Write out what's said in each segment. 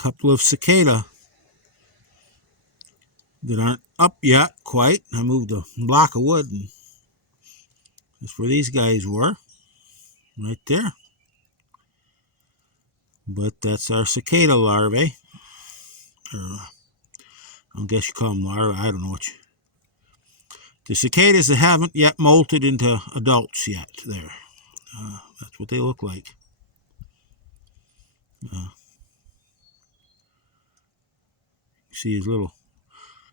couple of cicada that aren't up yet quite. I moved a block of wood, and that's where these guys were, right there. But that's our cicada larvae. I guess you call them larvae. I don't know what the cicadas that haven't yet molted into adults yet. There, that's what they look like. See his little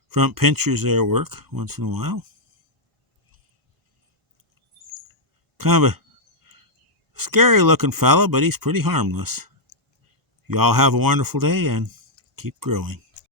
front pinchers there work once in a while. Kind of a scary looking fella, but he's pretty harmless. You all have a wonderful day and keep growing.